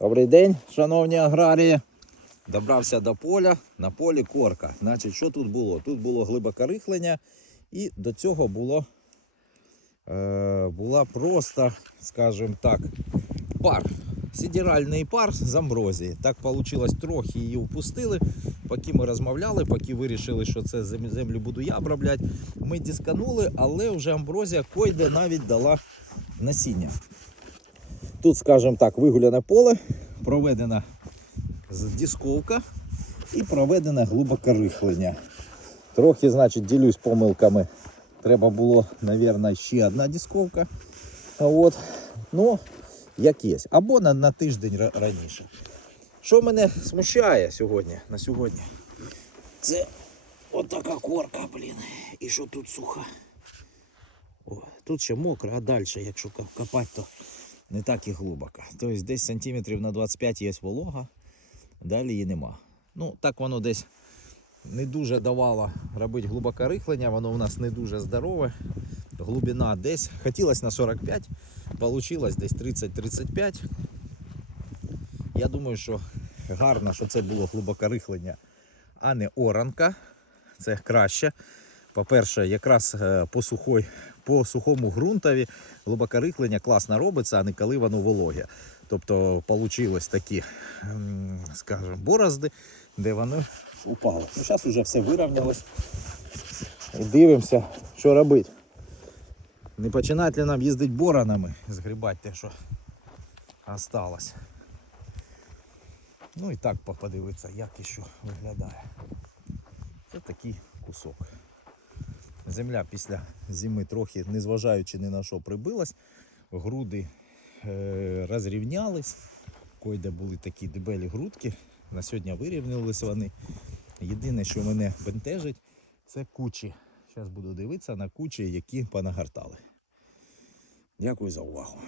Добрий день, шановні аграрії. Добрався до поля, на полі корка. Значить, що тут було? Тут було глибоке рихлення, і до цього було, е, була просто, скажімо так, пар. Сідіральний пар з амброзії. Так вийшло, трохи її впустили. Поки ми розмовляли, поки вирішили, що це землю буду я обробляти, ми дисканули, але вже амброзія койде навіть дала насіння. Тут, скажімо так, вигуляне поле, проведена дисковка і проведене глибоке рихлення. Трохи, значить, ділюсь помилками. Треба було, мабуть, ще одна дисковка. От. Ну, як є. Або на, на тиждень раніше. Що мене смущає сьогодні, на сьогодні? Це отака корка, блін. І що тут сухо. О, тут ще мокро, а далі, якщо копати, то не так і глибоко. Тобто десь сантиметрів на 25 є волога, далі її нема. Ну, так воно десь не дуже давало робити глибоке рихлення, воно у нас не дуже здорове. Глибина десь. Хотілося на 45, вийшло десь 30-35. Я думаю, що гарно, що це було глибоке рихлення, а не оранка. Це краще. По-перше, якраз е, по, сухой, по сухому ґрунтові глибоке рихлення класно робиться, а не коли воно вологе. Тобто вийшли такі, скажімо, борозди, де воно упало. Ну, зараз вже все вирівнялось. І дивимося, що робити. Не починати ли нам їздити боронами, згрібати те, що осталось. Ну і так подивитися, як і що виглядає. Це такий кусок. Земля після зими трохи, незважаючи ні на що, прибилась, груди е, розрівнялись, койде були такі дебелі грудки. На сьогодні вирівнялись вони. Єдине, що мене бентежить, це кучі. Зараз буду дивитися на кучі, які понагортали. Дякую за увагу.